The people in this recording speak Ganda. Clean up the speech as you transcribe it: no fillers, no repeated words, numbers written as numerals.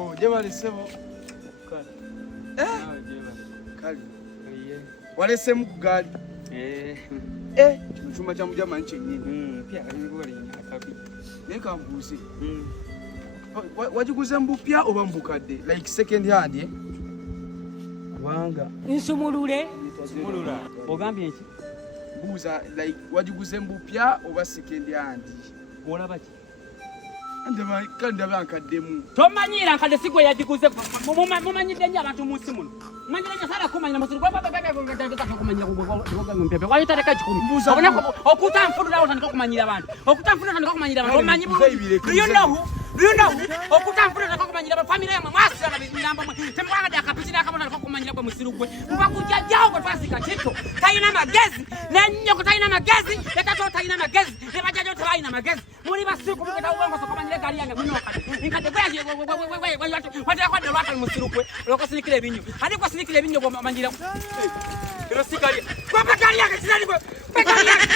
Oh, jebale sebo. Kali. Walese mu kugali. Chuma cha mjama nchi nyingi. Pia kanigoli akabi. Neka mbuzi. Wajiguze mbupya oba mbukadde like second hand wanga Nsumulula. Ogambye iki? Buza like wajiguze mbupya oba second hand. Olaba ki? Ndaba kanda bankademu. Tomanyira nkade sigwe yajiguze mumanyide nnyo abantu mu nsi muno. Manyira nnyo sala kumanyira musulu kwa kumanyira kugoga mpepe. Wali taleka kikumi. Obonako okutanfulula otandika kumanyira abantu. Okutanfulula otandika kumanyira abantu. Omanyi Do you know? Okutanfulula otandika kumanyira abantu. Family yamwe mwasira na binyamba mwe. Temwanga akapitira akabona otandika kumanyira kwa musirugwe. Mubakujja jawo kwa twasika kito. Tayina magezi. Nenyo kutayina magezi. Letato tayina magezi. Nebajajo tayina magezi. Muri basiku biketa ubongo sokamanyira gali yange munoka. Inkate kwaje watu kwa ndo lwaka musirugwe. Loko sinikile ebinyo. Adi kwa sinikile ebinyo kwa manjira. Ero sikali. Kwa bakali yake sinali kwa. Bakali yake.